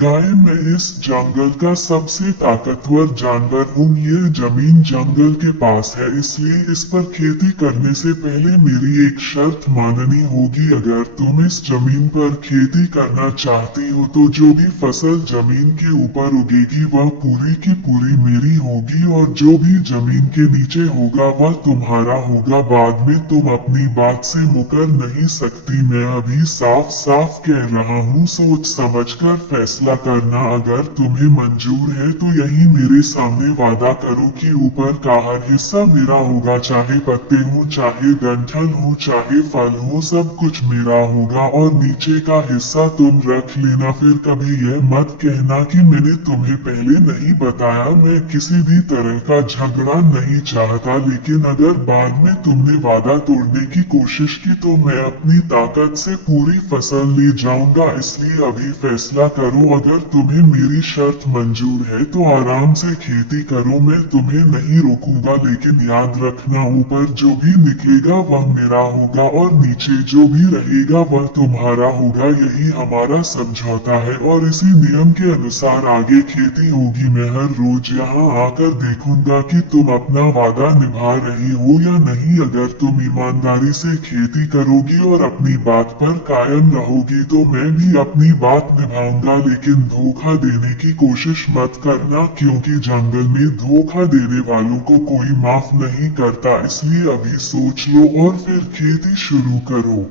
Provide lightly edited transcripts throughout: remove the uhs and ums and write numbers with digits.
गाय मैं इस जंगल का सबसे ताकतवर जानवर हूँ। ये जमीन जंगल के पास है, इसलिए इस पर खेती करने से पहले मेरी एक शर्त माननी होगी। अगर तुम इस जमीन पर खेती करना चाहती हो तो जो भी फसल जमीन के ऊपर उगेगी वह पूरी की पूरी मेरी होगी, और जो भी जमीन के नीचे होगा वह तुम्हारा होगा। बाद में तुम अपनी बात से मुकर नहीं सकती। मैं अभी साफ साफ कह रहा हूँ, सोच समझकर फैसला करना। अगर तुम्हें मंजूर है तो यही मेरे सामने वादा करो कि ऊपर का हर हिस्सा मेरा होगा, चाहे पत्ते हो, चाहे डंठल हो, चाहे फल हो, सब कुछ मेरा होगा। और नीचे का हिस्सा तुम रख लेना। फिर कभी यह मत कहना कि मैंने तुम्हें पहले नहीं बताया। मैं किसी भी तरह का झगड़ा नहीं चाहता, लेकिन अगर बाद में तुमने वादा तोड़ने की कोशिश की तो मैं अपनी ताकत से पूरी फसल ले जाऊंगा। इसलिए अभी फैसला करो। अगर तुम्हें मेरी शर्त मंजूर है तो आराम से खेती करो, मैं तुम्हें नहीं रोकूंगा। लेकिन याद रखना, ऊपर जो भी निकलेगा वह मेरा होगा और नीचे जो भी रहेगा वह तुम्हारा होगा। यही हमारा समझौता है और इसी नियम के अनुसार आगे खेती होगी। मैं हर रोज यहाँ आकर देखूंगा कि तुम अपना वादा निभा रही हो या नहीं। अगर तुम ईमानदारी से खेती करोगी और अपनी बात पर कायम रहोगी तो मैं भी अपनी बात निभाऊंगा। लेकिन धोखा देने की कोशिश मत करना, क्योंकि जंगल में धोखा देने वालों को कोई माफ नहीं करता। इसलिए अभी सोच लो और फिर खेती शुरू करो।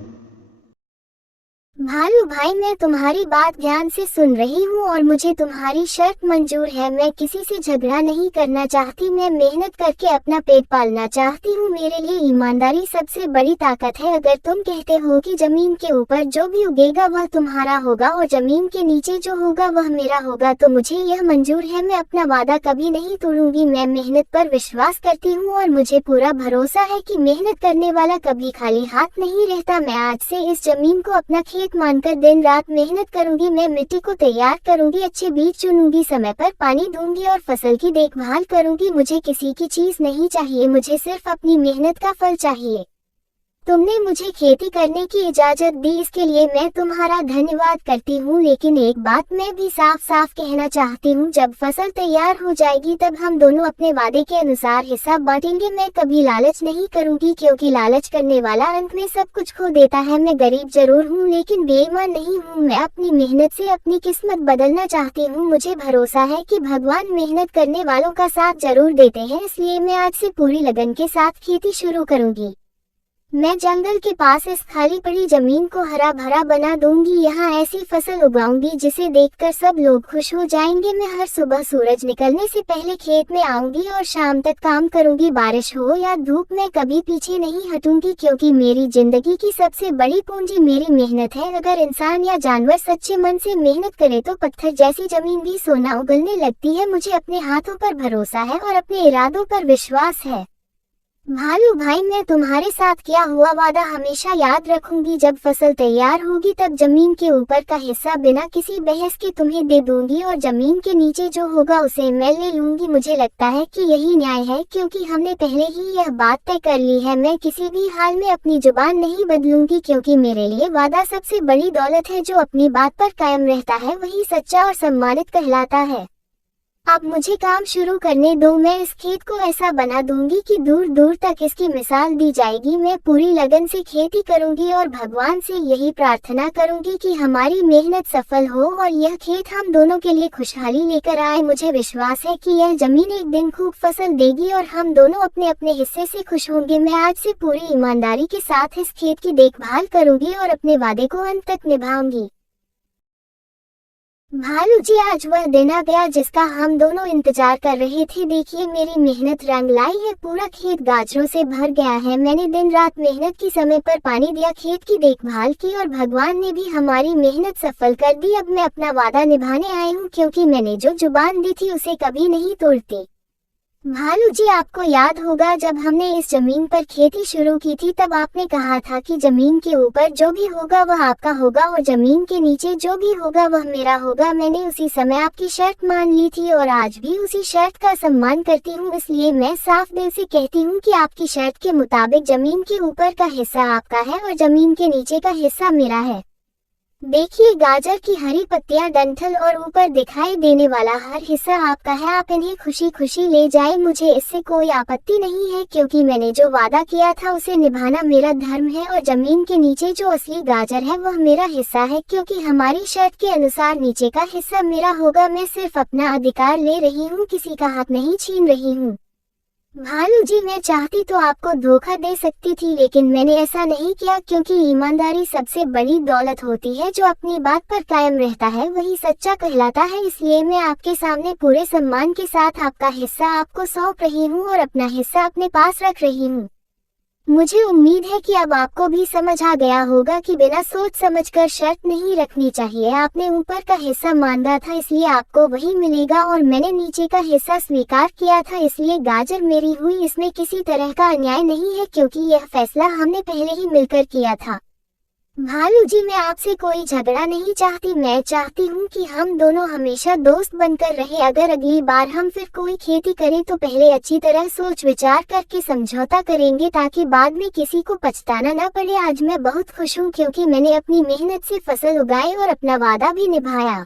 भालू भाई, मैं तुम्हारी बात ध्यान से सुन रही हूँ और मुझे तुम्हारी शर्त मंजूर है। मैं किसी से झगड़ा नहीं करना चाहती, मैं मेहनत करके अपना पेट पालना चाहती हूँ। मेरे लिए ईमानदारी सबसे बड़ी ताकत है। अगर तुम कहते हो कि जमीन के ऊपर जो भी उगेगा वह तुम्हारा होगा और जमीन के नीचे जो होगा वह मेरा होगा तो मुझे यह मंजूर है। मैं अपना वादा कभी नहीं तोड़ूंगी। मैं मेहनत पर विश्वास करती हूँ और मुझे पूरा भरोसा है कि मेहनत करने वाला कभी खाली हाथ नहीं रहता। मैं आज से इस जमीन को अपना खेत मानकर दिन रात मेहनत करूंगी। मैं मिट्टी को तैयार करूंगी, अच्छे बीज चुनूंगी, समय पर पानी दूंगी और फसल की देखभाल करूंगी। मुझे किसी की चीज नहीं चाहिए, मुझे सिर्फ अपनी मेहनत का फल चाहिए। तुमने मुझे खेती करने की इजाजत दी, इसके लिए मैं तुम्हारा धन्यवाद करती हूँ। लेकिन एक बात मैं भी साफ साफ कहना चाहती हूँ, जब फसल तैयार हो जाएगी तब हम दोनों अपने वादे के अनुसार हिस्सा बांटेंगे। मैं कभी लालच नहीं करूँगी, क्योंकि लालच करने वाला अंत में सब कुछ खो देता है। मैं गरीब जरूर हूँ लेकिन बेईमान नहीं हूँ। मैं अपनी मेहनत से अपनी किस्मत बदलना चाहती हूँ। मुझे भरोसा है कि भगवान मेहनत करने वालों का साथ जरूर देते हैं, इसलिए मैं आज से पूरी लगन के साथ खेती शुरू करूँगी। मैं जंगल के पास इस खाली पड़ी जमीन को हरा भरा बना दूंगी। यहाँ ऐसी फसल उगाऊंगी जिसे देखकर सब लोग खुश हो जाएंगे। मैं हर सुबह सूरज निकलने से पहले खेत में आऊंगी और शाम तक काम करूंगी। बारिश हो या धूप मैं कभी पीछे नहीं हटूंगी, क्योंकि मेरी जिंदगी की सबसे बड़ी पूंजी मेरी मेहनत है। अगर इंसान या जानवर सच्चे मन से मेहनत करे तो पत्थर जैसी जमीन भी सोना उगलने लगती है। मुझे अपने हाथों पर भरोसा है और अपने इरादों पर विश्वास है। भालू भाई, मैं तुम्हारे साथ किया हुआ वादा हमेशा याद रखूंगी। जब फसल तैयार होगी तब जमीन के ऊपर का हिस्सा बिना किसी बहस के तुम्हें दे दूंगी और जमीन के नीचे जो होगा उसे मैं ले लूंगी। मुझे लगता है कि यही न्याय है, क्योंकि हमने पहले ही यह बात तय कर ली है। मैं किसी भी हाल में अपनी जुबान नहीं बदलूंगी, क्योंकि मेरे लिए वादा सबसे बड़ी दौलत है। जो अपनी बात पर कायम रहता है वही सच्चा और सम्मानित कहलाता है। अब मुझे काम शुरू करने दो। मैं इस खेत को ऐसा बना दूंगी कि दूर दूर तक इसकी मिसाल दी जाएगी। मैं पूरी लगन से खेती करूंगी और भगवान से यही प्रार्थना करूंगी कि हमारी मेहनत सफल हो और यह खेत हम दोनों के लिए खुशहाली लेकर आए। मुझे विश्वास है कि यह जमीन एक दिन खूब फसल देगी और हम दोनों अपने अपने हिस्से से खुश होंगे। मैं आज से पूरी ईमानदारी के साथ इस खेत की देखभाल करूंगी और अपने वादे को अंत तक निभाऊंगी। भालू जी, आज वह दिन आ गया जिसका हम दोनों इंतजार कर रहे थे। देखिए, मेरी मेहनत रंग लाई है। पूरा खेत गाजरों से भर गया है। मैंने दिन रात मेहनत की, समय पर पानी दिया, खेत की देखभाल की और भगवान ने भी हमारी मेहनत सफल कर दी। अब मैं अपना वादा निभाने आई हूँ, क्योंकि मैंने जो जुबान दी थी उसे कभी नहीं तोड़ती। भालू जी, आपको याद होगा जब हमने इस जमीन पर खेती शुरू की थी तब आपने कहा था कि जमीन के ऊपर जो भी होगा वह आपका होगा और जमीन के नीचे जो भी होगा वह मेरा होगा। मैंने उसी समय आपकी शर्त मान ली थी और आज भी उसी शर्त का सम्मान करती हूँ। इसलिए मैं साफ दिल से कहती हूँ कि आपकी शर्त के मुताबिक जमीन के ऊपर का हिस्सा आपका है और जमीन के नीचे का हिस्सा मेरा है। देखिए, गाजर की हरी पत्तियां, डंठल और ऊपर दिखाई देने वाला हर हिस्सा आपका है। आप इन्हें खुशी खुशी ले जाए, मुझे इससे कोई आपत्ति नहीं है, क्योंकि मैंने जो वादा किया था उसे निभाना मेरा धर्म है। और जमीन के नीचे जो असली गाजर है वह मेरा हिस्सा है, क्योंकि हमारी शर्त के अनुसार नीचे का हिस्सा मेरा होगा। मैं सिर्फ अपना अधिकार ले रही हूँ, किसी का हक नहीं छीन रही हूँ। भालू जी, मैं चाहती तो आपको धोखा दे सकती थी, लेकिन मैंने ऐसा नहीं किया, क्योंकि ईमानदारी सबसे बड़ी दौलत होती है। जो अपनी बात पर कायम रहता है वही सच्चा कहलाता है। इसलिए मैं आपके सामने पूरे सम्मान के साथ आपका हिस्सा आपको सौंप रही हूँ और अपना हिस्सा अपने पास रख रही हूँ। मुझे उम्मीद है कि अब आपको भी समझ आ गया होगा कि बिना सोच समझकर शर्त नहीं रखनी चाहिए। आपने ऊपर का हिस्सा मांगा था, इसलिए आपको वही मिलेगा, और मैंने नीचे का हिस्सा स्वीकार किया था, इसलिए गाजर मेरी हुई। इसमें किसी तरह का अन्याय नहीं है, क्योंकि यह फैसला हमने पहले ही मिलकर किया था। भालू जी, मैं आपसे कोई झगड़ा नहीं चाहती। मैं चाहती हूँ कि हम दोनों हमेशा दोस्त बनकर रहे। अगर अगली बार हम फिर कोई खेती करें तो पहले अच्छी तरह सोच विचार करके समझौता करेंगे, ताकि बाद में किसी को पछताना न पड़े। आज मैं बहुत खुश हूँ, क्योंकि मैंने अपनी मेहनत से फसल उगाई और अपना वादा भी निभाया।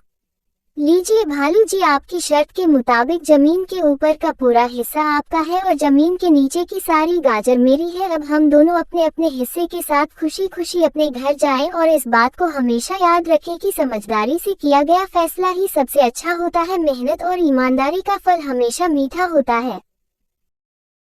लीजिए भालू जी, आपकी शर्त के मुताबिक जमीन के ऊपर का पूरा हिस्सा आपका है और जमीन के नीचे की सारी गाजर मेरी है। अब हम दोनों अपने अपने हिस्से के साथ खुशी खुशी अपने घर जाएं, और इस बात को हमेशा याद रखें कि समझदारी से किया गया फैसला ही सबसे अच्छा होता है। मेहनत और ईमानदारी का फल हमेशा मीठा होता है।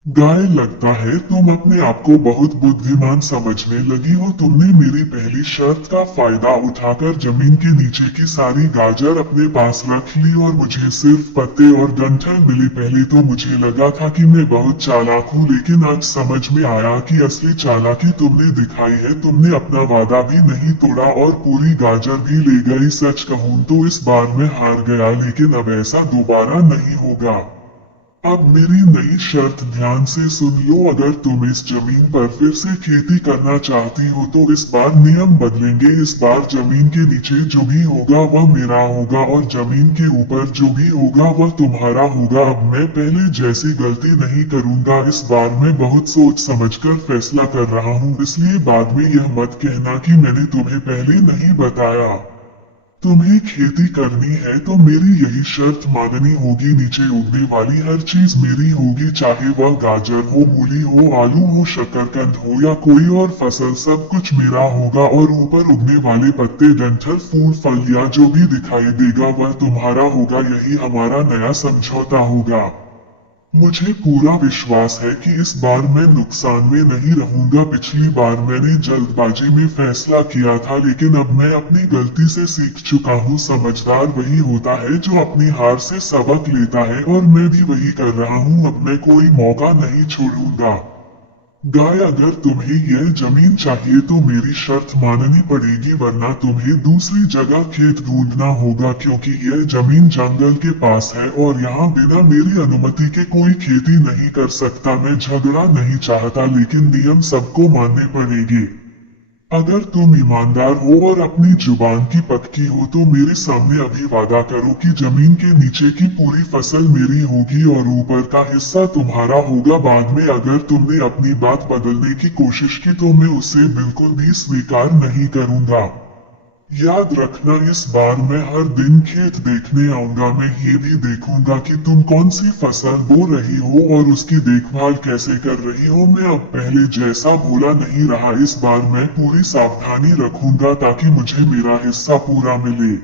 गाय, लगता है तुम अपने आप को बहुत बुद्धिमान समझने लगी हो। तुमने मेरी पहली शर्त का फायदा उठाकर जमीन के नीचे की सारी गाजर अपने पास रख ली और मुझे सिर्फ पत्ते और डंठल मिली। पहले तो मुझे लगा था कि मैं बहुत चालाक हूँ, लेकिन आज समझ में आया कि असली चालाकी तुमने दिखाई है। तुमने अपना वादा भी नहीं तोड़ा और पूरी गाजर भी ले गई। सच कहूँ तो इस बार मैं हार गया, लेकिन अब ऐसा दोबारा नहीं होगा। अब मेरी नई शर्त ध्यान से सुन लो। अगर तुम इस जमीन पर फिर से खेती करना चाहती हो तो इस बार नियम बदलेंगे। इस बार जमीन के नीचे जो भी होगा वह मेरा होगा, और जमीन के ऊपर जो भी होगा वह तुम्हारा होगा। अब मैं पहले जैसी गलती नहीं करूंगा। इस बार मैं बहुत सोच समझकर फैसला कर रहा हूँ, इसलिए बाद में यह मत कहना कि मैंने तुम्हें पहले नहीं बताया। तुम्हें खेती करनी है तो मेरी यही शर्त माननी होगी। नीचे उगने वाली हर चीज मेरी होगी, चाहे वह गाजर हो, मूली हो, आलू हो, शकरकंद हो या कोई और फसल, सब कुछ मेरा होगा। और ऊपर उगने वाले पत्ते, डंठल, फूल, फल या जो भी दिखाई देगा वह तुम्हारा होगा। यही हमारा नया समझौता होगा। मुझे पूरा विश्वास है कि इस बार मैं नुकसान में नहीं रहूंगा। पिछली बार मैंने जल्दबाजी में फैसला किया था, लेकिन अब मैं अपनी गलती से सीख चुका हूँ। समझदार वही होता है जो अपनी हार से सबक लेता है, और मैं भी वही कर रहा हूँ। अब मैं कोई मौका नहीं छोड़ूंगा। गाय, अगर तुम्हें यह जमीन चाहिए तो मेरी शर्त माननी पड़ेगी, वरना तुम्हें दूसरी जगह खेत ढूंढना होगा, क्योंकि यह जमीन जंगल के पास है और यहाँ बिना मेरी अनुमति के कोई खेती नहीं कर सकता। मैं झगड़ा नहीं चाहता, लेकिन नियम सबको मानने पड़ेंगे। अगर तुम ईमानदार हो और अपनी जुबान की पक्की हो तो मेरे सामने अभी वादा करो कि जमीन के नीचे की पूरी फसल मेरी होगी और ऊपर का हिस्सा तुम्हारा होगा। बाद में अगर तुमने अपनी बात बदलने की कोशिश की तो मैं उसे बिल्कुल भी स्वीकार नहीं करूंगा। याद रखना, इस बार मैं हर दिन खेत देखने आऊंगा। मैं ये भी देखूंगा कि तुम कौन सी फसल बो रही हो और उसकी देखभाल कैसे कर रही हो। मैं अब पहले जैसा भोला नहीं रहा। इस बार मैं पूरी सावधानी रखूंगा ताकि मुझे मेरा हिस्सा पूरा मिले।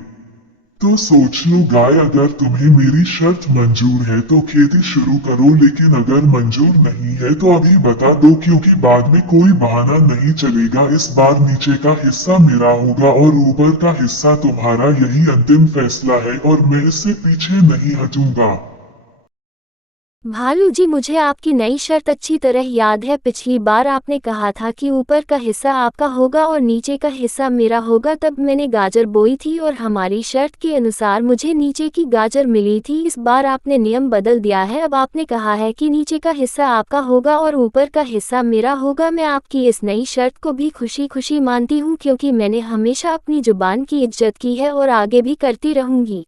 तो सोच लो गाय, अगर तुम्हें मेरी शर्त मंजूर है तो खेती शुरू करो, लेकिन अगर मंजूर नहीं है तो अभी बता दो, क्योंकि बाद में कोई बहाना नहीं चलेगा। इस बार नीचे का हिस्सा मेरा होगा और ऊपर का हिस्सा तुम्हारा। यही अंतिम फैसला है और मैं इससे पीछे नहीं हटूंगा। भालू जी, मुझे आपकी नई शर्त अच्छी तरह याद है। पिछली बार आपने कहा था कि ऊपर का हिस्सा आपका होगा और नीचे का हिस्सा मेरा होगा। तब मैंने गाजर बोई थी और हमारी शर्त के अनुसार मुझे नीचे की गाजर मिली थी। इस बार आपने नियम बदल दिया है। अब आपने कहा है कि नीचे का हिस्सा आपका होगा और ऊपर का हिस्सा मेरा होगा। मैं आपकी इस नई शर्त को भी खुशी खुशी मानती हूँ, क्योंकि मैंने हमेशा अपनी जुबान की इज्जत की है और आगे भी करती रहूंगी।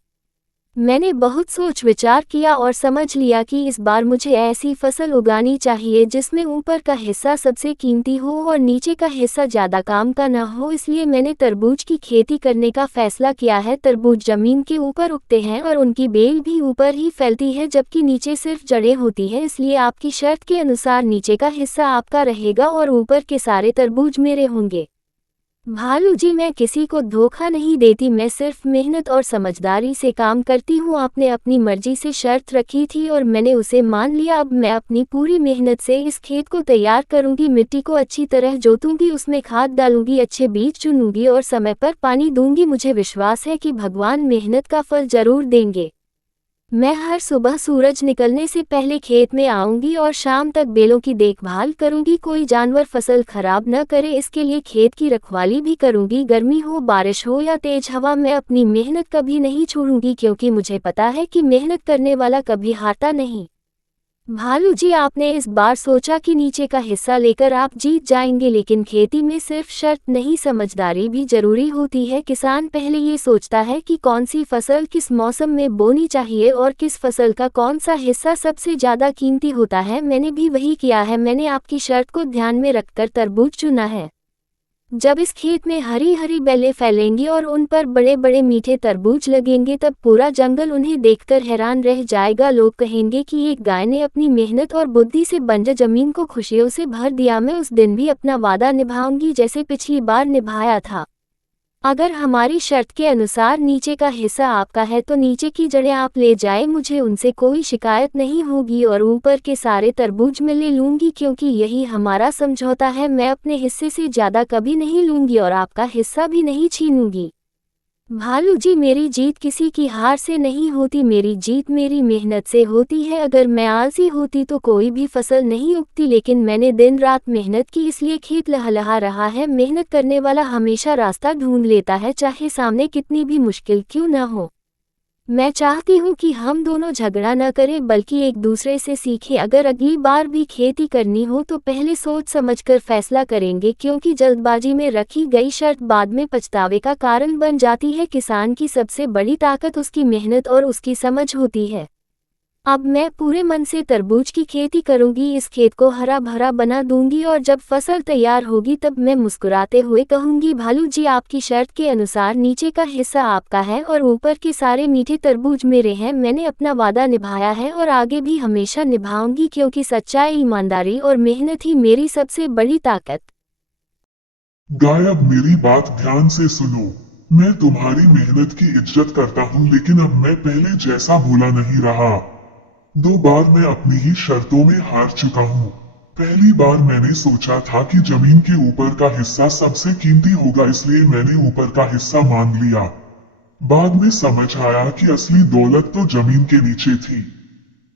मैंने बहुत सोच विचार किया और समझ लिया कि इस बार मुझे ऐसी फसल उगानी चाहिए जिसमें ऊपर का हिस्सा सबसे कीमती हो और नीचे का हिस्सा ज़्यादा काम का न हो। इसलिए मैंने तरबूज की खेती करने का फैसला किया है। तरबूज ज़मीन के ऊपर उगते हैं और उनकी बेल भी ऊपर ही फैलती है जबकि नीचे सिर्फ जड़ें होती हैं। इसलिए आपकी शर्त के अनुसार नीचे का हिस्सा आपका रहेगा और ऊपर के सारे तरबूज मेरे होंगे। भालू जी, मैं किसी को धोखा नहीं देती, मैं सिर्फ मेहनत और समझदारी से काम करती हूँ। आपने अपनी मर्जी से शर्त रखी थी और मैंने उसे मान लिया। अब मैं अपनी पूरी मेहनत से इस खेत को तैयार करूँगी, मिट्टी को अच्छी तरह जोतूंगी, उसमें खाद डालूंगी, अच्छे बीज चुनूंगी और समय पर पानी दूंगी। मुझे विश्वास है कि भगवान मेहनत का फल जरूर देंगे। मैं हर सुबह सूरज निकलने से पहले खेत में आऊंगी और शाम तक बेलों की देखभाल करूंगी, कोई जानवर फसल खराब न करे इसके लिए खेत की रखवाली भी करूंगी। गर्मी हो, बारिश हो या तेज हवा, मैं अपनी मेहनत कभी नहीं छोड़ूंगी क्योंकि मुझे पता है कि मेहनत करने वाला कभी हारता नहीं। भालू जी, आपने इस बार सोचा कि नीचे का हिस्सा लेकर आप जीत जाएंगे, लेकिन खेती में सिर्फ शर्त नहीं, समझदारी भी जरूरी होती है। किसान पहले ये सोचता है कि कौन सी फसल किस मौसम में बोनी चाहिए और किस फसल का कौन सा हिस्सा सबसे ज़्यादा कीमती होता है। मैंने भी वही किया है। मैंने आपकी शर्त को ध्यान में रखकर तरबूज चुना है। जब इस खेत में हरी हरी बेलें फैलेंगी और उन पर बड़े बड़े मीठे तरबूज लगेंगे तब पूरा जंगल उन्हें देखकर हैरान रह जाएगा। लोग कहेंगे कि एक गाय ने अपनी मेहनत और बुद्धि से बंजर जमीन को खुशियों से भर दिया। मैं उस दिन भी अपना वादा निभाऊंगी जैसे पिछली बार निभाया था। अगर हमारी शर्त के अनुसार नीचे का हिस्सा आपका है तो नीचे की जड़ें आप ले जाए, मुझे उनसे कोई शिकायत नहीं होगी और ऊपर के सारे तरबूज मैं ले लूंगी क्योंकि यही हमारा समझौता है। मैं अपने हिस्से से ज़्यादा कभी नहीं लूंगी और आपका हिस्सा भी नहीं छीनूंगी। भालू जी, मेरी जीत किसी की हार से नहीं होती, मेरी जीत मेरी मेहनत से होती है। अगर मैं आलसी होती तो कोई भी फसल नहीं उगती, लेकिन मैंने दिन रात मेहनत की इसलिए खेत लहलहा रहा है। मेहनत करने वाला हमेशा रास्ता ढूंढ लेता है, चाहे सामने कितनी भी मुश्किल क्यों न हो। मैं चाहती हूँ कि हम दोनों झगड़ा न करें बल्कि एक दूसरे से सीखें। अगर अगली बार भी खेती करनी हो तो पहले सोच समझकर फैसला करेंगे क्योंकि जल्दबाजी में रखी गई शर्त बाद में पछतावे का कारण बन जाती है। किसान की सबसे बड़ी ताकत उसकी मेहनत और उसकी समझ होती है। अब मैं पूरे मन से तरबूज की खेती करूंगी, इस खेत को हरा भरा बना दूंगी और जब फसल तैयार होगी तब मैं मुस्कुराते हुए कहूंगी, भालू जी, आपकी शर्त के अनुसार नीचे का हिस्सा आपका है और ऊपर के सारे मीठे तरबूज मेरे हैं। मैंने अपना वादा निभाया है और आगे भी हमेशा निभाऊंगी क्योंकि सच्चाई, ईमानदारी और मेहनत ही मेरी सबसे बड़ी ताकत। गाय, अब मेरी बात ध्यान से सुनो। मैं तुम्हारी मेहनत की इज्जत करता हूँ, लेकिन अब मैं पहले जैसा भोला नहीं रहा। 2 बार मैं अपनी ही शर्तों में हार चुका हूँ। पहली बार मैंने सोचा था कि जमीन के ऊपर का हिस्सा सबसे कीमती होगा, इसलिए मैंने ऊपर का हिस्सा मान लिया। बाद में समझ आया कि असली दौलत तो जमीन के नीचे थी।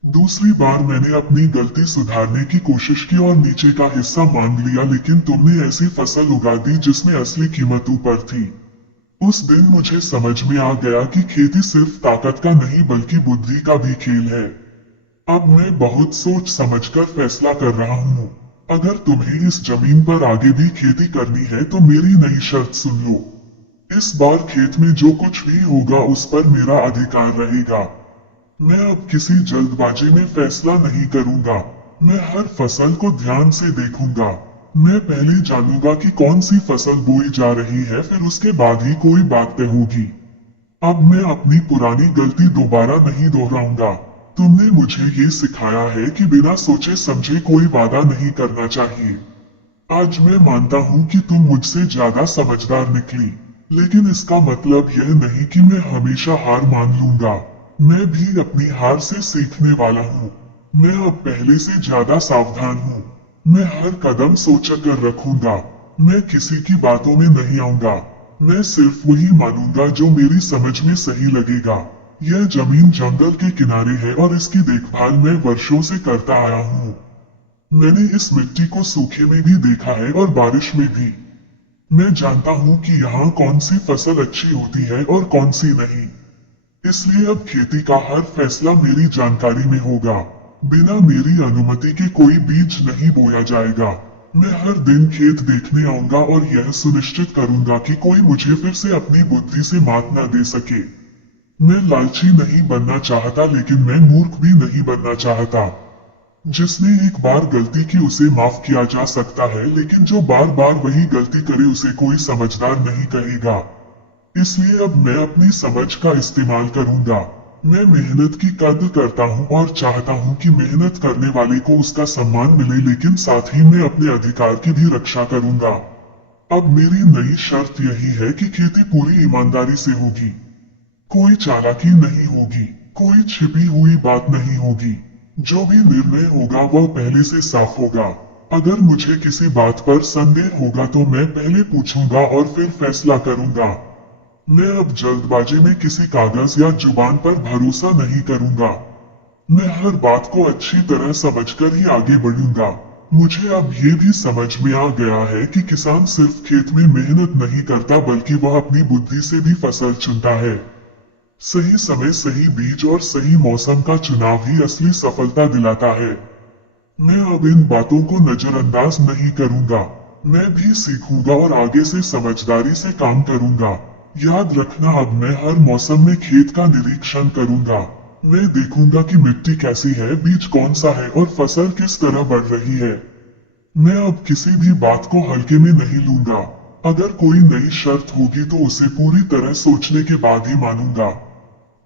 दूसरी बार मैंने अपनी गलती सुधारने की कोशिश की और नीचे का हिस्सा मान लिया, लेकिन तुमने ऐसी फसल उगा दी जिसमें असली कीमत ऊपर थी। उस दिन मुझे समझ में आ गया कि खेती सिर्फ ताकत का नहीं बल्कि बुद्धि का भी खेल है। अब मैं बहुत सोच समझकर फैसला कर रहा हूँ। अगर तुम्हें इस जमीन पर आगे भी खेती करनी है तो मेरी नई शर्त सुन लो। इस बार खेत में जो कुछ भी होगा उस पर मेरा अधिकार रहेगा। मैं अब किसी जल्दबाजी में फैसला नहीं करूंगा। मैं हर फसल को ध्यान से देखूंगा। मैं पहले जानूंगा कि कौन सी फसल बोई जा रही है, फिर उसके बाद ही कोई बात तय होगी। अब मैं अपनी पुरानी गलती दोबारा नहीं दोहराऊंगा। तुमने मुझे ये सिखाया है कि बिना सोचे समझे कोई वादा नहीं करना चाहिए। आज मैं मानता हूँ कि तुम मुझसे ज्यादा समझदार निकली, लेकिन इसका मतलब यह नहीं कि मैं हमेशा हार मान लूंगा। मैं भी अपनी हार से सीखने वाला हूँ। मैं अब पहले से ज्यादा सावधान हूँ। मैं हर कदम सोचकर रखूंगा। मैं किसी की बातों में नहीं आऊंगा। मैं सिर्फ वही मानूंगा जो मेरी समझ में सही लगेगा। यह जमीन जंगल के किनारे है और इसकी देखभाल मैं वर्षों से करता आया हूँ। मैंने इस मिट्टी को सूखे में भी देखा है और बारिश में भी। मैं जानता हूँ कि यहाँ कौन सी फसल अच्छी होती है और कौन सी नहीं। इसलिए अब खेती का हर फैसला मेरी जानकारी में होगा। बिना मेरी अनुमति के कोई बीज नहीं बोया जाएगा। मैं हर दिन खेत देखने आऊंगा और यह सुनिश्चित करूंगा कि कोई मुझे फिर से अपनी बुद्धि से मात न दे सके। मैं लालची नहीं बनना चाहता, लेकिन मैं मूर्ख भी नहीं बनना चाहता। जिसने एक बार गलती की उसे माफ किया जा सकता है, लेकिन जो बार बार वही गलती करे उसे कोई समझदार नहीं कहेगा। इसलिए अब मैं अपनी समझ का इस्तेमाल करूंगा। मैं मेहनत की कद्र करता हूं और चाहता हूं कि मेहनत करने वाले को उसका सम्मान मिले, लेकिन साथ ही मैं अपने अधिकार की भी रक्षा करूंगा। अब मेरी नई शर्त यही है कि खेती पूरी ईमानदारी से होगी। कोई चालाकी नहीं होगी, कोई छिपी हुई बात नहीं होगी। जो भी निर्णय होगा वह पहले से साफ होगा। अगर मुझे किसी बात पर संदेह होगा तो मैं पहले पूछूंगा और फिर फैसला करूंगा। मैं अब जल्दबाजी में किसी कागज या जुबान पर भरोसा नहीं करूंगा। मैं हर बात को अच्छी तरह समझकर ही आगे बढ़ूंगा। मुझे अब ये भी समझ में आ गया है कि किसान सिर्फ खेत में मेहनत नहीं करता, बल्कि वह अपनी बुद्धि से भी फसल चुनता है। सही समय, सही बीज और सही मौसम का चुनाव ही असली सफलता दिलाता है। मैं अब इन बातों को नजरअंदाज नहीं करूंगा। मैं भी सीखूंगा और आगे से समझदारी से काम करूंगा। याद रखना, अब मैं हर मौसम में खेत का निरीक्षण करूंगा। मैं देखूंगा कि मिट्टी कैसी है, बीज कौन सा है और फसल किस तरह बढ़ रही है। मैं अब किसी भी बात को हल्के में नहीं लूंगा। अगर कोई नई शर्त होगी तो उसे पूरी तरह सोचने के बाद ही मानूंगा।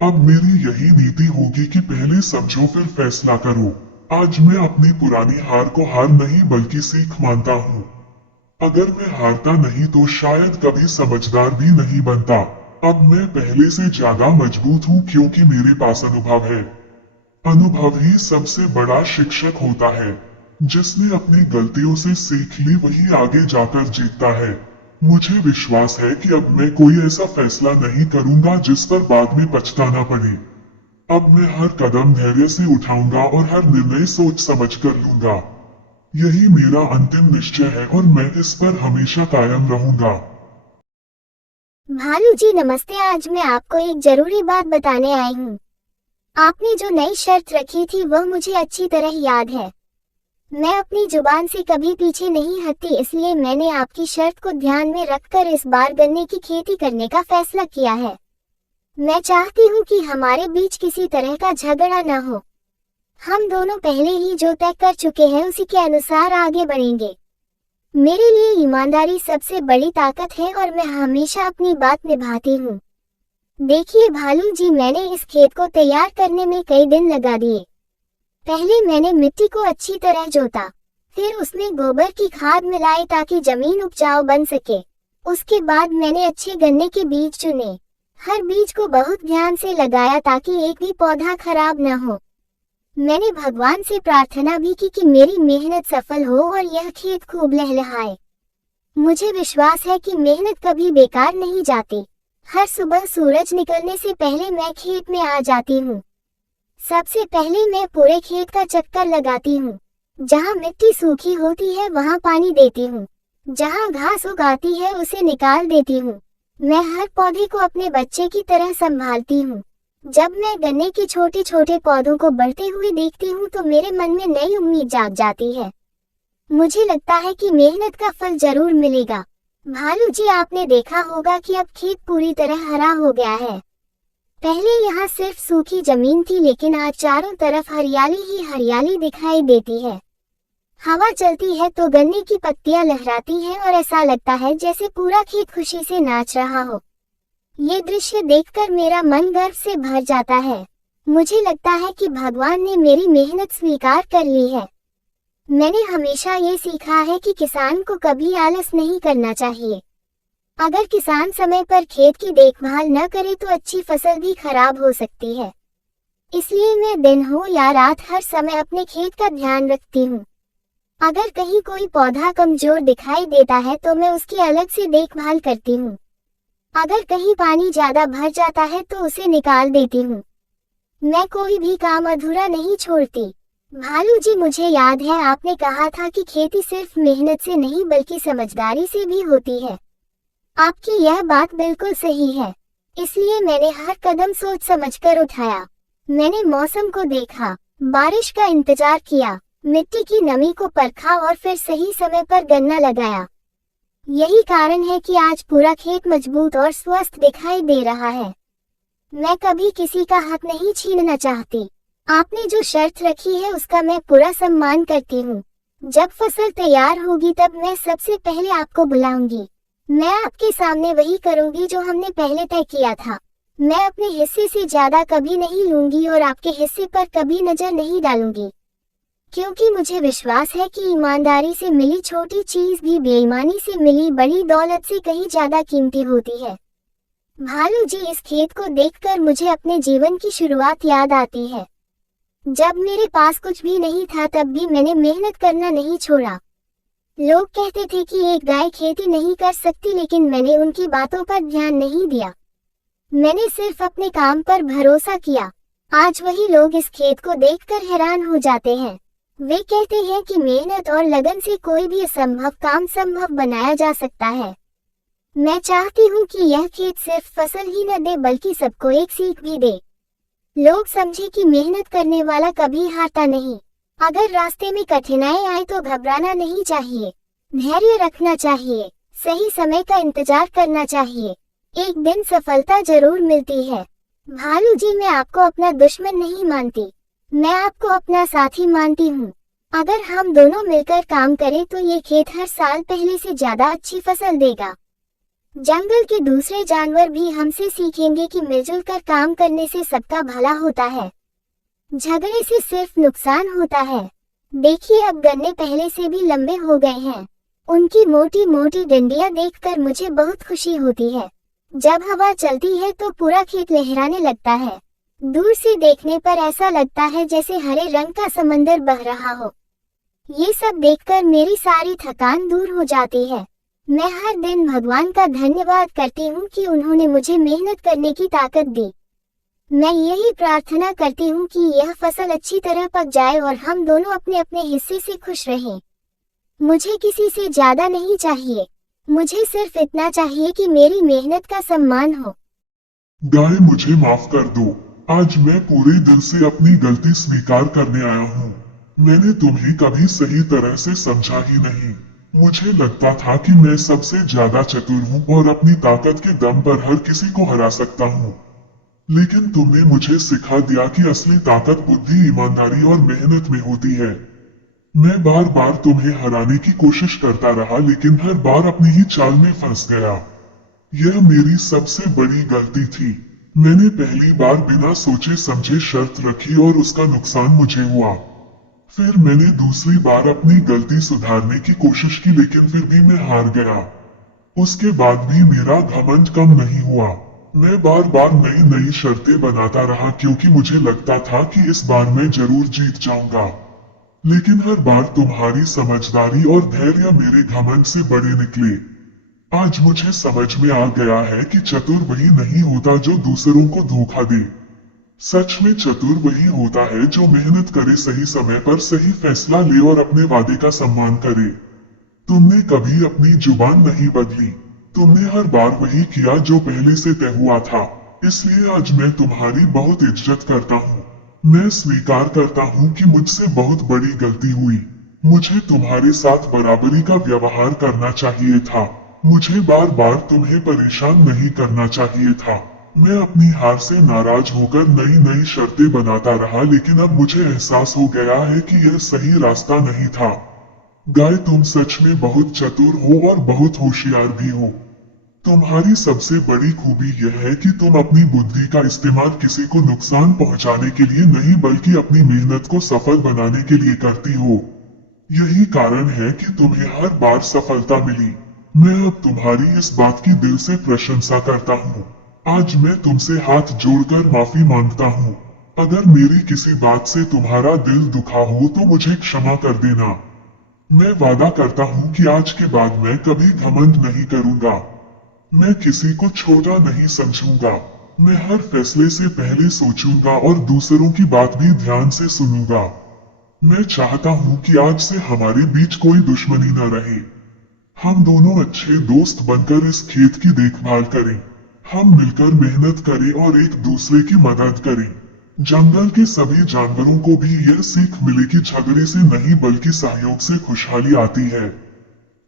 अब मेरी यही नीति होगी कि पहले समझो फिर फैसला करो। आज मैं अपनी पुरानी हार को हार नहीं बल्कि सीख मानता हूँ। अगर मैं हारता नहीं तो शायद कभी समझदार भी नहीं बनता। अब मैं पहले से ज्यादा मजबूत हूँ, क्योंकि मेरे पास अनुभव है। अनुभव ही सबसे बड़ा शिक्षक होता है। जिसने अपनी गलतियों से सीख ली वही आगे जाकर जीतता है। मुझे विश्वास है कि अब मैं कोई ऐसा फैसला नहीं करूंगा जिस पर बाद में पछताना पड़े। अब मैं हर कदम धैर्य से उठाऊंगा और हर निर्णय सोच समझ कर लूंगा। यही मेरा अंतिम निश्चय है और मैं इस पर हमेशा कायम रहूंगा। भालू जी नमस्ते, आज मैं आपको एक जरूरी बात बताने आई हूँ। आपने जो नई शर्त रखी थी वह मुझे अच्छी तरह याद है। मैं अपनी जुबान से कभी पीछे नहीं हटती, इसलिए मैंने आपकी शर्त को ध्यान में रखकर इस बार गन्ने की खेती करने का फैसला किया है। मैं चाहती हूँ कि हमारे बीच किसी तरह का झगड़ा न हो। हम दोनों पहले ही जो तय कर चुके हैं उसी के अनुसार आगे बढ़ेंगे। मेरे लिए ईमानदारी सबसे बड़ी ताकत है और मैं हमेशा अपनी बात निभाती हूँ। देखिए भालू जी, मैंने इस खेत को तैयार करने में कई दिन लगा दिए। पहले मैंने मिट्टी को अच्छी तरह जोता, फिर उसमें गोबर की खाद मिलाई ताकि जमीन उपजाऊ बन सके। उसके बाद मैंने अच्छे गन्ने के बीज चुने। हर बीज को बहुत ध्यान से लगाया ताकि एक भी पौधा खराब न हो। मैंने भगवान से प्रार्थना भी की कि मेरी मेहनत सफल हो और यह खेत खूब लहलहाए। मुझे विश्वास है कि मेहनत कभी बेकार नहीं जाती। हर सुबह सूरज निकलने से पहले मैं खेत में आ जाती हूँ। सबसे पहले मैं पूरे खेत का चक्कर लगाती हूँ। जहाँ मिट्टी सूखी होती है वहाँ पानी देती हूँ। जहाँ घास उगाती है उसे निकाल देती हूँ। मैं हर पौधे को अपने बच्चे की तरह संभालती हूँ। जब मैं गन्ने के छोटे छोटे पौधों को बढ़ते हुए देखती हूँ तो मेरे मन में नई उम्मीद जाग जाती है। मुझे लगता है कि मेहनत का फल जरूर मिलेगा। भालू जी, आपने देखा होगा कि अब खेत पूरी तरह हरा हो गया है। पहले यहाँ सिर्फ सूखी जमीन थी, लेकिन आज चारों तरफ हरियाली ही हरियाली दिखाई देती है। हवा चलती है तो गन्ने की पत्तियां लहराती हैं और ऐसा लगता है जैसे पूरा खेत खुशी से नाच रहा हो। ये दृश्य देखकर मेरा मन गर्व से भर जाता है। मुझे लगता है कि भगवान ने मेरी मेहनत स्वीकार कर ली है। मैंने हमेशा ये सीखा है कि किसान को कभी आलस नहीं करना चाहिए। अगर किसान समय पर खेत की देखभाल न करे तो अच्छी फसल भी खराब हो सकती है। इसलिए मैं दिन हो या रात हर समय अपने खेत का ध्यान रखती हूँ। अगर कहीं कोई पौधा कमजोर दिखाई देता है तो मैं उसकी अलग से देखभाल करती हूँ। अगर कहीं पानी ज्यादा भर जाता है तो उसे निकाल देती हूँ। मैं कोई भी काम अधूरा नहीं छोड़ती। भालू जी, मुझे याद है आपने कहा था कि खेती सिर्फ मेहनत से नहीं बल्कि समझदारी से भी होती है। आपकी यह बात बिल्कुल सही है। इसलिए मैंने हर कदम सोच समझकर उठाया। मैंने मौसम को देखा, बारिश का इंतजार किया, मिट्टी की नमी को परखा और फिर सही समय पर गन्ना लगाया। यही कारण है कि आज पूरा खेत मजबूत और स्वस्थ दिखाई दे रहा है। मैं कभी किसी का हक नहीं छीनना चाहती। आपने जो शर्त रखी है उसका मैं पूरा सम्मान करती हूँ। जब फसल तैयार होगी तब मैं सबसे पहले आपको बुलाऊंगी। मैं आपके सामने वही करूंगी जो हमने पहले तय किया था। मैं अपने हिस्से से ज्यादा कभी नहीं लूंगी और आपके हिस्से पर कभी नजर नहीं डालूंगी, क्योंकि मुझे विश्वास है कि ईमानदारी से मिली छोटी चीज भी बेईमानी से मिली बड़ी दौलत से कहीं ज्यादा कीमती होती है। भालू जी, इस खेत को देखकर मुझे अपने जीवन की शुरुआत याद आती है। जब मेरे पास कुछ भी नहीं था तब भी मैंने मेहनत करना नहीं छोड़ा। लोग कहते थे कि एक गाय खेती नहीं कर सकती, लेकिन मैंने उनकी बातों पर ध्यान नहीं दिया। मैंने सिर्फ अपने काम पर भरोसा किया। आज वही लोग इस खेत को देखकर हैरान हो जाते हैं। वे कहते हैं कि मेहनत और लगन से कोई भी असंभव काम संभव बनाया जा सकता है। मैं चाहती हूँ कि यह खेत सिर्फ फसल ही न दे बल्कि सबको एक सीख भी दे। लोग समझे कि मेहनत करने वाला कभी हारता नहीं। अगर रास्ते में कठिनाई आए तो घबराना नहीं चाहिए, धैर्य रखना चाहिए, सही समय का इंतजार करना चाहिए। एक दिन सफलता जरूर मिलती है। भालू जी, मैं आपको अपना दुश्मन नहीं मानती, मैं आपको अपना साथी मानती हूँ। अगर हम दोनों मिलकर काम करें तो ये खेत हर साल पहले से ज्यादा अच्छी फसल देगा। जंगल के दूसरे जानवर भी हमसे सीखेंगे कि मिलजुल कर काम करने से सबका भला होता है, झगड़े से सिर्फ नुकसान होता है। देखिए, अब गन्ने पहले से भी लंबे हो गए हैं। उनकी मोटी मोटी डंडियां देखकर मुझे बहुत खुशी होती है। जब हवा चलती है तो पूरा खेत लहराने लगता है। दूर से देखने पर ऐसा लगता है जैसे हरे रंग का समंदर बह रहा हो। ये सब देखकर मेरी सारी थकान दूर हो जाती है। मैं हर दिन भगवान का धन्यवाद करती हूँ कि उन्होंने मुझे मेहनत करने की ताकत दी। मैं यही प्रार्थना करती हूँ कि यह फसल अच्छी तरह पक जाए और हम दोनों अपने अपने हिस्से से खुश रहें। मुझे किसी से ज्यादा नहीं चाहिए, मुझे सिर्फ इतना चाहिए कि मेरी मेहनत का सम्मान हो। गाय, मुझे माफ कर दो। आज मैं पूरे दिल से अपनी गलती स्वीकार करने आया हूँ। मैंने तुम्हें कभी सही तरह से समझा ही नहीं। मुझे लगता था कि मैं सबसे ज्यादा चतुर हूँ और अपनी ताकत के दम पर हर किसी को हरा सकता हूँ। लेकिन तुमने मुझे सिखा दिया कि असली ताकत बुद्धि, ईमानदारी और मेहनत में होती है। मैं बार बार तुम्हें हराने की कोशिश करता रहा, लेकिन हर बार अपनी ही चाल में फंस गया। यह मेरी सबसे बड़ी गलती थी। मैंने पहली बार बिना सोचे समझे शर्त रखी और उसका नुकसान मुझे हुआ। फिर मैंने दूसरी बार अपनी गलती सुधारने की कोशिश की, लेकिन फिर भी मैं हार गया। उसके बाद भी मेरा घमंड कम नहीं हुआ। मैं बार बार नई नई शर्तें बनाता रहा, क्योंकि मुझे लगता था कि इस बार मैं जरूर जीत जाऊंगा। लेकिन हर बार तुम्हारी समझदारी और धैर्य मेरे घमंड से बड़े निकले। आज मुझे समझ में आ गया है कि चतुर वही नहीं होता जो दूसरों को धोखा दे। सच में चतुर वही होता है जो मेहनत करे, सही समय पर सही फैसला ले और अपने वादे का सम्मान करे। तुमने कभी अपनी जुबान नहीं बदली। तुमने हर बार वही किया जो पहले से तय हुआ था। इसलिए आज मैं तुम्हारी बहुत इज्जत करता हूँ। मैं स्वीकार करता हूँ कि मुझसे बहुत बड़ी गलती हुई। मुझे तुम्हारे साथ बराबरी का व्यवहार करना चाहिए था। मुझे बार बार तुम्हें परेशान नहीं करना चाहिए था। मैं अपनी हार से नाराज होकर नई नई शर्तें बनाता रहा, लेकिन अब मुझे एहसास हो गया है कि यह सही रास्ता नहीं था। गाय, तुम सच में बहुत चतुर हो और बहुत होशियार भी हो। तुम्हारी सबसे बड़ी खूबी यह है कि तुम अपनी बुद्धि का इस्तेमाल किसी को नुकसान पहुंचाने के लिए नहीं बल्कि अपनी मेहनत को सफल बनाने के लिए करती हो। यही कारण है कि तुम्हें हर बार सफलता मिली। मैं अब तुम्हारी इस बात की दिल से प्रशंसा करता हूँ। आज मैं तुमसे हाथ जोड़कर माफी मांगता हूँ। अगर मेरी किसी बात से तुम्हारा दिल दुखा हो तो मुझे क्षमा कर देना। मैं वादा करता हूँ कि आज के बाद मैं कभी घमंड नहीं करूँगा। मैं किसी को छोटा नहीं समझूंगा। मैं हर फैसले से पहले सोचूंगा और दूसरों की बात भी ध्यान से सुनूंगा। मैं चाहता हूँ कि आज से हमारे बीच कोई दुश्मनी न रहे। हम दोनों अच्छे दोस्त बनकर इस खेत की देखभाल करें। हम मिलकर मेहनत करें और एक दूसरे की मदद करें। जंगल के सभी जानवरों को भी यह सीख मिले कि झगड़े से नहीं बल्कि सहयोग से खुशहाली आती है।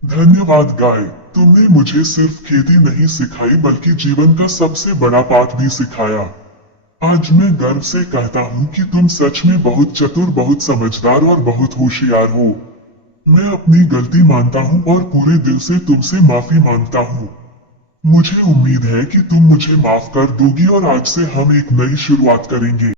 धन्यवाद गाय, तुमने मुझे सिर्फ खेती नहीं सिखाई बल्कि जीवन का सबसे बड़ा पाठ भी सिखाया। आज मैं गर्व से कहता हूँ कि तुम सच में बहुत चतुर, बहुत समझदार और बहुत होशियार हो। मैं अपनी गलती मानता हूँ और पूरे दिल से तुमसे माफी मांगता हूँ। मुझे उम्मीद है कि तुम मुझे माफ कर दोगी और आज से हम एक नई शुरुआत करेंगे।